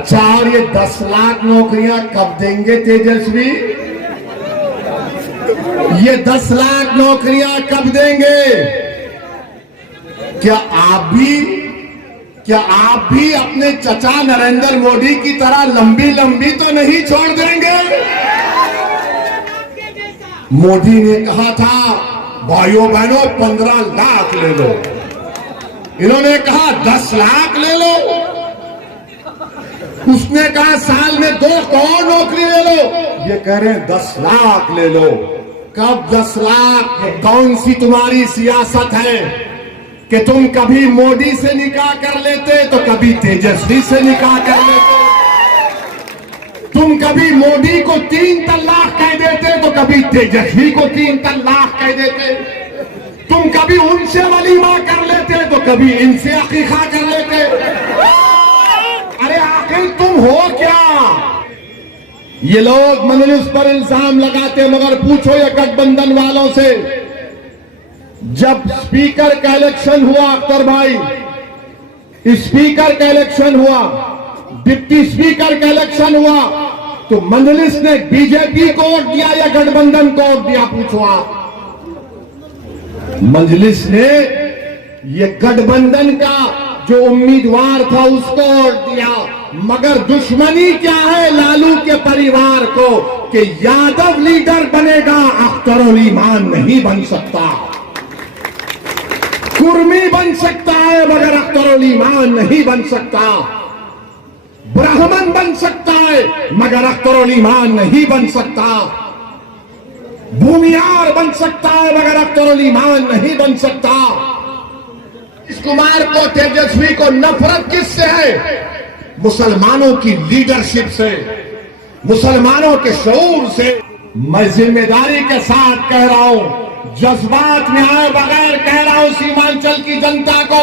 अच्छा, और ये 10 लाख नौकरियां कब देंगे तेजस्वी? ये 10 लाख नौकरियां कब देंगे? क्या आप भी अपने चचा नरेंद्र मोदी की तरह लंबी लंबी तो नहीं छोड़ देंगे? मोदी ने कहा था भाइयों बहनों 15 लाख ले लो, इन्होंने कहा 10 लाख ले लो। उसने कहा साल में 2 करोड़ नौकरी ले लो, ये कह रहे हैं 10 लाख ले लो। कब 10 लाख? कौन सी तुम्हारी सियासत है कि तुम कभी मोदी से निकाह कर लेते तो कभी तेजस्वी से निकाह कर लेते, तुम कभी मोदी को 3 तलाक कह देते तो कभी तेजस्वी को 3 तलाक कह देते, तुम कभी उनसे वलीमा कर लेते तो कभी इनसे अकीका कर लेते। अरे आखिर तुम हो क्या? ये लोग मजलिस पर इल्जाम लगाते, मगर पूछो ये गठबंधन वालों से, जब स्पीकर का इलेक्शन हुआ अख्तर भाई, स्पीकर का इलेक्शन हुआ, डिप्टी स्पीकर का इलेक्शन हुआ, तो मजलिस ने बीजेपी को वोट दिया या गठबंधन को वोट दिया? पूछो आप। मजलिस ने ये गठबंधन का जो उम्मीदवार था उसको वोट दिया, मगर दुश्मनी क्या है लालू के परिवार को कि यादव लीडर बनेगा, अख्तर ईमान नहीं बन सकता। कुर्मी बन सकता है मगर अख्तर ईमान नहीं बन सकता। ब्राह्मण बन सकता है मगर अख्तर ईमान नहीं बन सकता। भूमियार बन सकता है मगर अख्तर ईमान नहीं बन सकता। इस कुमार को, तेजस्वी को नफरत किससे है? मुसलमानों की लीडरशिप से, मुसलमानों के शऊर से। मैं जिम्मेदारी के साथ कह रहा हूं, जज्बात में आए बगैर कह रहा हूं, सीमांचल की जनता को,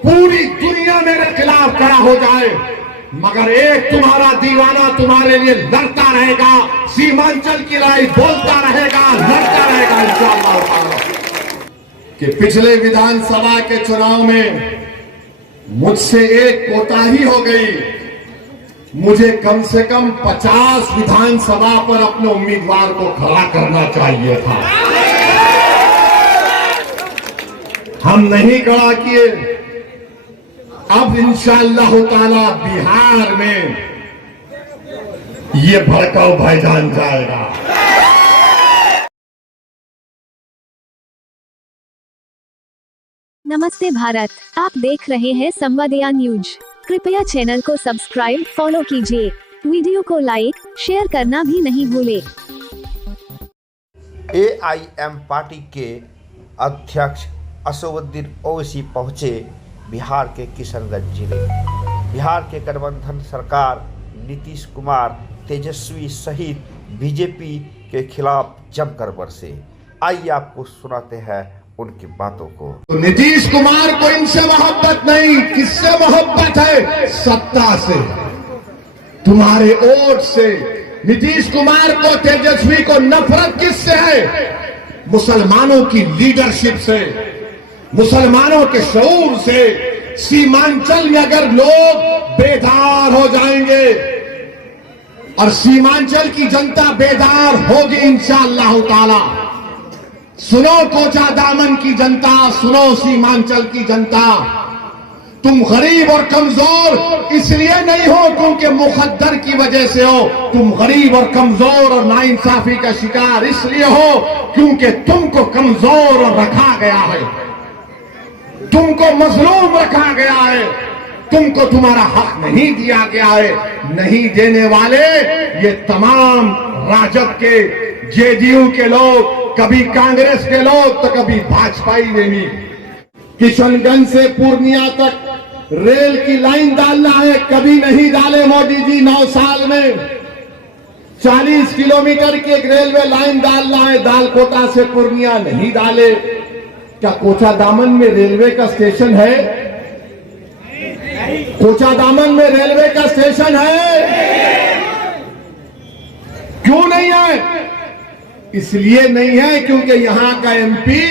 पूरी दुनिया मेरे खिलाफ खड़ा हो जाए मगर एक तुम्हारा दीवाना तुम्हारे लिए लड़ता रहेगा, सीमांचल की लड़ाई बोलता रहेगा, लड़ता रहेगा इंशाअल्लाह। कि पिछले विधानसभा के चुनाव में मुझसे एक कोताही हो गई, मुझे कम से कम 50 विधानसभा पर अपने उम्मीदवार को खड़ा करना चाहिए था, हम नहीं खड़ा किए। अब इंशाअल्लाह ताला बिहार में ये भड़काऊ भाईजान जाएगा। नमस्ते भारत, आप देख रहे हैं संवादया न्यूज। कृपया चैनल को सब्सक्राइब, फॉलो कीजिए। वीडियो को लाइक, शेयर करना भी नहीं भूले। AIM पार्टी के अध्यक्ष असदुद्दीन ओवैसी पहुंचे बिहार के किशनगंज जिले। बिहार के गठबंधन सरकार नीतीश कुमार, तेजस्वी सहित बीजेपी के खिलाफ जमकर बरसे। आइए आपको सुनाते हैं उनकी बातों को। तो नीतीश कुमार को इनसे मोहब्बत नहीं, किससे मोहब्बत है? सत्ता से, तुम्हारे वोट से। नीतीश कुमार को, तेजस्वी को नफरत किससे है? मुसलमानों की लीडरशिप से, मुसलमानों के शऊर से। सीमांचल में अगर लोग बेदार हो जाएंगे और सीमांचल की जनता बेदार होगी इंशाअल्लाह ताला। सुनो कोचा दामन की जनता, सुनो सीमांचल की जनता, तुम गरीब और कमजोर इसलिए नहीं हो क्योंकि मुखद्दर की वजह से हो, तुम गरीब और कमजोर और नाइंसाफी का शिकार इसलिए हो क्योंकि तुमको कमजोर रखा गया है, तुमको मजलूम रखा गया है, तुमको तुम्हारा हक नहीं दिया गया है। नहीं देने वाले ये तमाम राजद के, जेडीयू के लोग, कभी कांग्रेस के लोग तो कभी भाजपा ही नहीं। किशनगंज से पूर्णिया तक रेल की लाइन डालना है, कभी नहीं डाले मोदी जी 9 साल में। 40 किलोमीटर की एक रेलवे लाइन डालना है, दालकोटा से पूर्णिया नहीं डाले। क्या कोचा दामन में रेलवे का स्टेशन है? कोचा दामन में रेलवे का स्टेशन है? क्यों नहीं है? इसलिए नहीं है क्योंकि यहां का एमपी,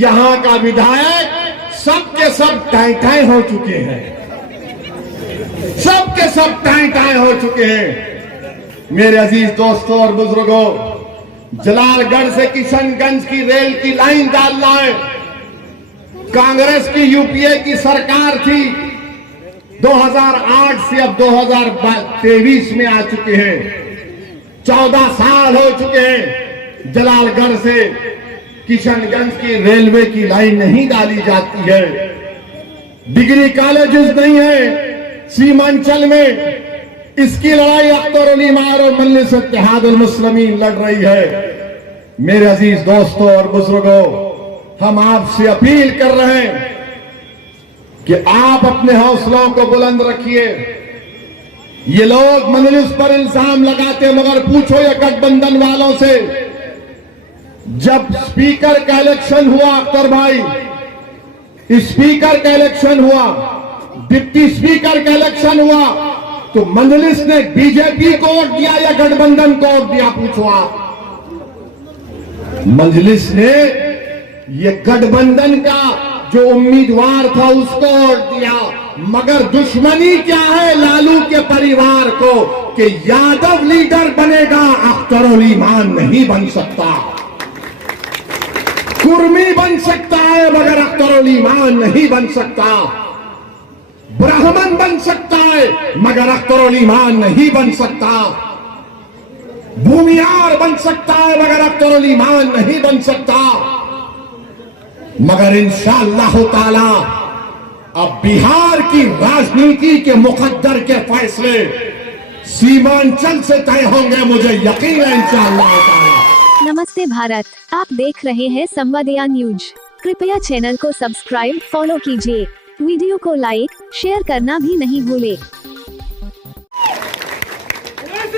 यहां का विधायक सब के सब टाई हो चुके हैं, सब के सब टाई टाई हो चुके हैं। मेरे अजीज दोस्तों और बुजुर्गों, जलालगढ़ से किशनगंज की रेल की लाइन डालना है। कांग्रेस की यूपीए की सरकार थी, 2008 से अब 2023 में आ चुके हैं। 14 साल हो चुके हैं जलालगढ़ से किशनगंज की रेलवे की लाइन नहीं डाली जाती है। डिग्री कॉलेजेस नहीं है सीमांचल में। इसकी लड़ाई अख्तर इमार और मजलिस इत्तेहाद उल मुस्लिमीन लड़ रही है। मेरे अजीज दोस्तों और बुजुर्गों, हम आपसे अपील कर रहे हैं कि आप अपने हौसलों को बुलंद रखिए। ये लोग मजलिस पर इल्जाम लगाते, मगर पूछो ये गठबंधन वालों से, जब स्पीकर का इलेक्शन हुआ अख्तर भाई, स्पीकर का इलेक्शन हुआ, डिप्टी स्पीकर का इलेक्शन हुआ, तो मजलिस ने बीजेपी को वोट दिया या गठबंधन को वोट दिया? पूछो आप। मजलिस ने ये गठबंधन का जो उम्मीदवार था उसको वोट दिया, मगर दुश्मनी क्या है लालू के परिवार को कि यादव लीडर बनेगा, अख्तर ईमान नहीं बन सकता। कुर्मी बन सकता है मगर अख्तर ईमान नहीं बन सकता। ब्राह्मण बन सकता है मगर अख्तर ईमान नहीं बन सकता। भूमियार बन सकता है मगर अख्तर ईमान नहीं बन सकता। मगर इंशाअल्लाह ताला अब बिहार की राजनीति के मुकद्दर के फैसले सीमांचल से तय होंगे, मुझे यकीन है इंशाअल्लाह ताला। नमस्ते भारत, आप देख रहे हैं संवादिया न्यूज। कृपया चैनल को सब्सक्राइब, फॉलो कीजिए। वीडियो को लाइक, शेयर करना भी नहीं भूले।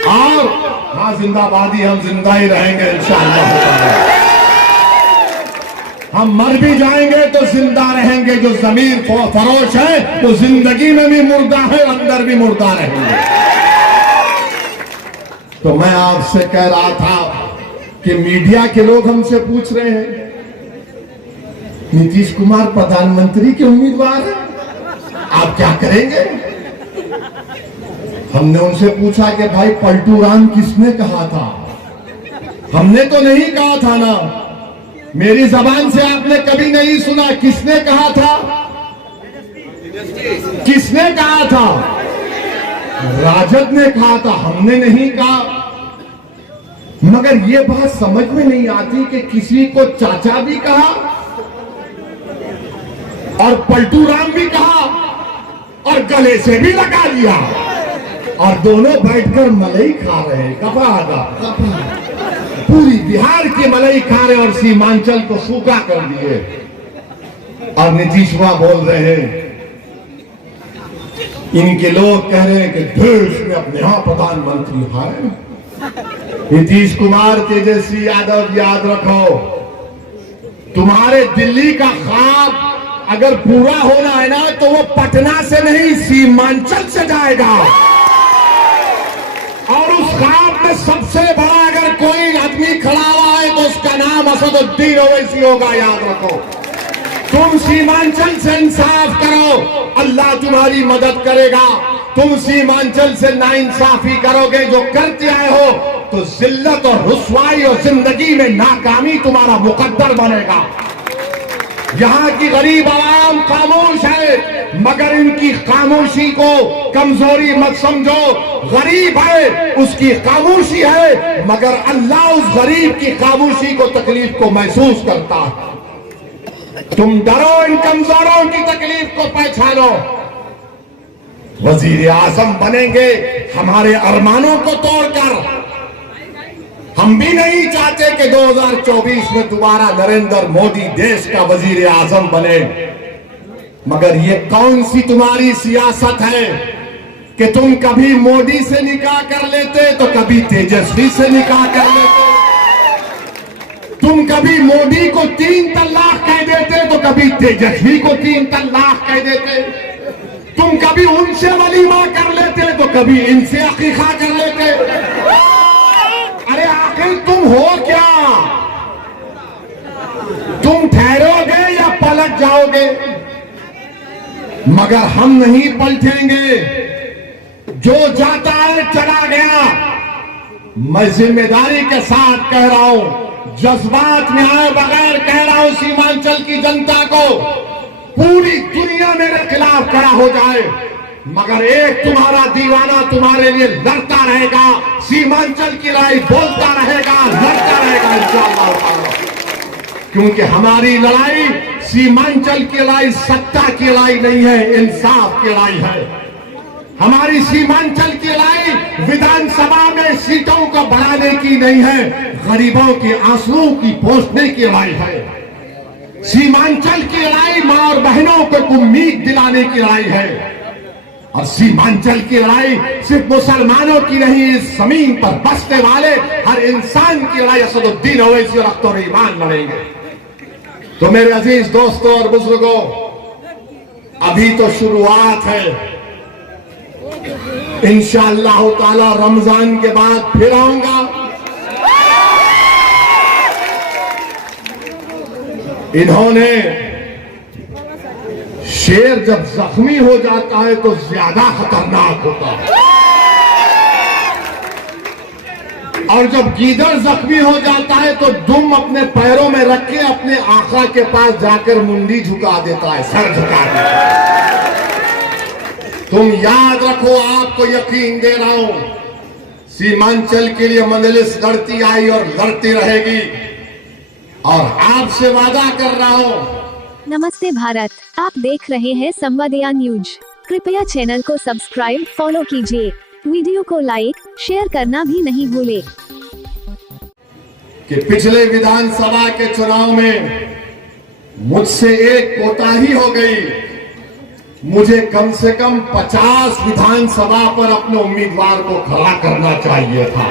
और हाँ, जिंदाबादी, हम जिंदा ही रहेंगे इंशाअल्लाह। हम मर भी जाएंगे तो जिंदा रहेंगे। जो जमीर फरोश है वो जिंदगी में भी मुर्दा है, अंदर भी मुर्दा रहेंगे। तो मैं आपसे कह रहा था कि मीडिया के लोग हमसे पूछ रहे हैं, नीतीश कुमार प्रधानमंत्री के उम्मीदवार हैं, आप क्या करेंगे? हमने उनसे पूछा कि भाई पलटू राम किसने कहा था? हमने तो नहीं कहा था ना। मेरी जबान से आपने कभी नहीं सुना। किसने कहा था? किसने कहा था? राजद ने कहा था, हमने नहीं कहा। मगर ये बात समझ में नहीं आती कि किसी को चाचा भी कहा और पलटू राम भी कहा और गले से भी लगा लिया, और दोनों बैठकर मलई खा रहे हैं। कपा पूरी बिहार की मलई खा रहे और सीमांचल को सूखा कर दिए। और नीतीश कुमार बोल रहे हैं, इनके लोग कह रहे हैं कि देश में अपने यहां प्रधानमंत्री है। नीतीश कुमार, तेजस्वी यादव, याद रखो, तुम्हारे दिल्ली का ख्वाब अगर पूरा होना है ना तो वो पटना से नहीं सीमांचल से जाएगा। और उस ख्वाब में सबसे बड़ा अगर कोई आदमी खड़ा हुआ है तो उसका नाम असदुद्दीन ओवैसी होगा, याद रखो। तुम सीमांचल से इंसाफ करो, अल्लाह तुम्हारी मदद करेगा। तुम सीमांचल से नाइंसाफी करोगे जो करते आए हो तो जिल्लत और रुसवाई और जिंदगी में नाकामी तुम्हारा मुकद्दर बनेगा। यहाँ की गरीब आवाम खामोश है, मगर इनकी खामोशी को कमजोरी मत समझो। गरीब है, उसकी खामोशी है, मगर अल्लाह उस गरीब की खामोशी को, तकलीफ को महसूस करता है। तुम डरो इन कमजोरों की तकलीफ को पहचानो। वजीर आजम बनेंगे हमारे अरमानों को तोड़कर। हम भी नहीं चाहते कि 2024 में दोबारा नरेंद्र मोदी देश का वजीर आजम बने, मगर ये कौन सी तुम्हारी सियासत है कि तुम कभी मोदी से निकाह कर लेते तो कभी तेजस्वी से निकाह कर लेते। तुम कभी मोदी को 3 तलाक कह देते तो कभी तेजस्वी को 3 तलाक कह देते। तुम कभी उनसे वलीमा कर लेते तो कभी इनसे अकीका कर लेते। अरे आखिर तुम हो क्या? तुम ठहरोगे या पलट जाओगे? मगर हम नहीं पलटेंगे। जो जाता है चला गया। मैं जिम्मेदारी के साथ कह रहा हूं, जज्बात में आए बगैर कह रहा हूं, सीमांचल की जनता को पूरी दुनिया मेरे खिलाफ खड़ा हो जाए, मगर एक तुम्हारा दीवाना तुम्हारे लिए लड़ता रहेगा, सीमांचल की लड़ाई बोलता रहेगा, लड़ता रहेगा इंशाअल्लाह। क्योंकि हमारी लड़ाई सीमांचल की लड़ाई सत्ता की लड़ाई नहीं है, इंसाफ की लड़ाई है। हमारी सीमांचल की लड़ाई विधानसभा में सीटों को बढ़ाने की नहीं है, गरीबों के आंसुओं की पोंछने की लड़ाई है। सीमांचल की लड़ाई मां और बहनों को उम्मीद दिलाने की लड़ाई है। और सीमांचल की लड़ाई सिर्फ मुसलमानों की नहीं, इस जमीन पर बसने वाले हर इंसान की लड़ाई असदुद्दीन ओवैसी और अख्तर ईमान लड़ेंगे। तो मेरे अजीज दोस्तों और बुजुर्गों, अभी तो शुरुआत है। इंशाअल्लाह ताला रमजान के बाद फिर आऊंगा। इन्होंने शेर जब जख्मी हो जाता है तो ज्यादा खतरनाक होता है, और जब गीदड़ जख्मी हो जाता है तो दुम अपने पैरों में रख के अपने आका के पास जाकर मुंडी झुका देता है, सर झुका देता है। तुम याद रखो, आपको यकीन दे रहा हूं, सीमांचल के लिए मजलिस लड़ती आई और लड़ती रहेगी, और आपसे वादा कर रहा हूं। नमस्ते भारत, आप देख रहे हैं संवादिया न्यूज। कृपया चैनल को सब्सक्राइब फॉलो कीजिए, वीडियो को लाइक शेयर करना भी नहीं भूले। कि पिछले विधानसभा के चुनाव में मुझसे एक कोताही हो गई। मुझे कम से कम 50 विधानसभा पर अपने उम्मीदवार को खड़ा करना चाहिए था।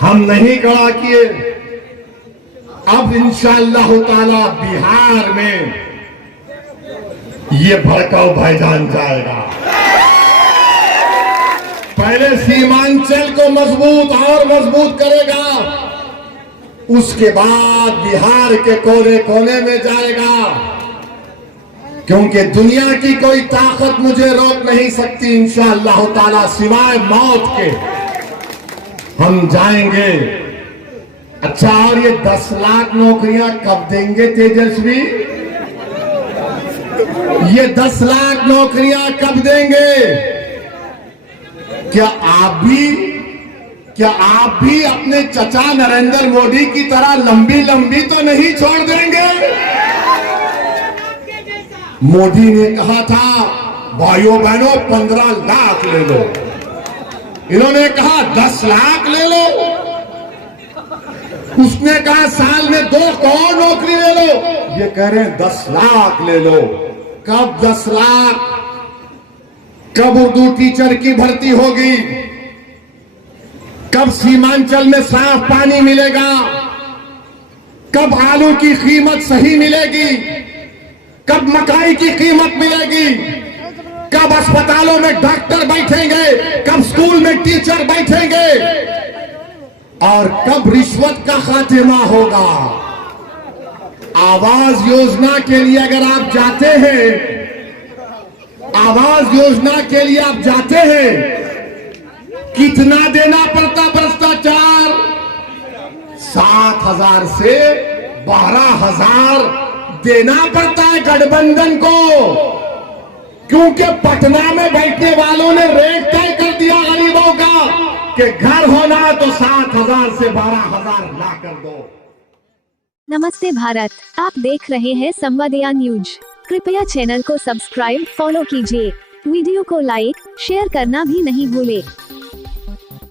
हम नहीं खड़ा किए। अब इंशाअल्लाह ताला बिहार में ये भड़काऊ भाईजान जाएगा। पहले सीमांचल को मजबूत और मजबूत करेगा, उसके बाद बिहार के कोने कोने में जाएगा। क्योंकि दुनिया की कोई ताकत मुझे रोक नहीं सकती इंशाअल्लाह ताला, सिवाय मौत के। हम जाएंगे। अच्छा, और ये 10 लाख नौकरियां कब देंगे तेजस्वी? ये 10 लाख नौकरियां कब देंगे? क्या आप भी अपने चचा नरेंद्र मोदी की तरह लंबी लंबी तो नहीं छोड़ देंगे? मोदी ने कहा था भाइयों बहनों 15 लाख ले लो, इन्होंने कहा 10 लाख ले लो। उसने कहा साल में 2 करोड़ नौकरी ले लो, ये कह रहे हैं 10 लाख ले लो। कब 10 लाख? कब उर्दू टीचर की भर्ती होगी? कब सीमांचल में साफ पानी मिलेगा? कब आलू की कीमत सही मिलेगी? कब मकाई की कीमत मिलेगी? कब अस्पतालों में डॉक्टर बैठेंगे? कब स्कूल में टीचर बैठेंगे? और कब रिश्वत का खात्मा होगा? आवास योजना के लिए अगर आप जाते हैं, आवास योजना के लिए आप जाते हैं, कितना देना पड़ता भ्रष्टाचार? 7,000 से 12,000 देना पड़ता है गठबंधन को, क्योंकि पटना में बैठने वालों ने रेट तय कर दिया गरीबों का कि घर होना तो 7,000 से 12,000 ला कर दो। नमस्ते भारत, आप देख रहे हैं संवादिया न्यूज। कृपया चैनल को सब्सक्राइब फॉलो कीजिए, वीडियो को लाइक शेयर करना भी नहीं भूले।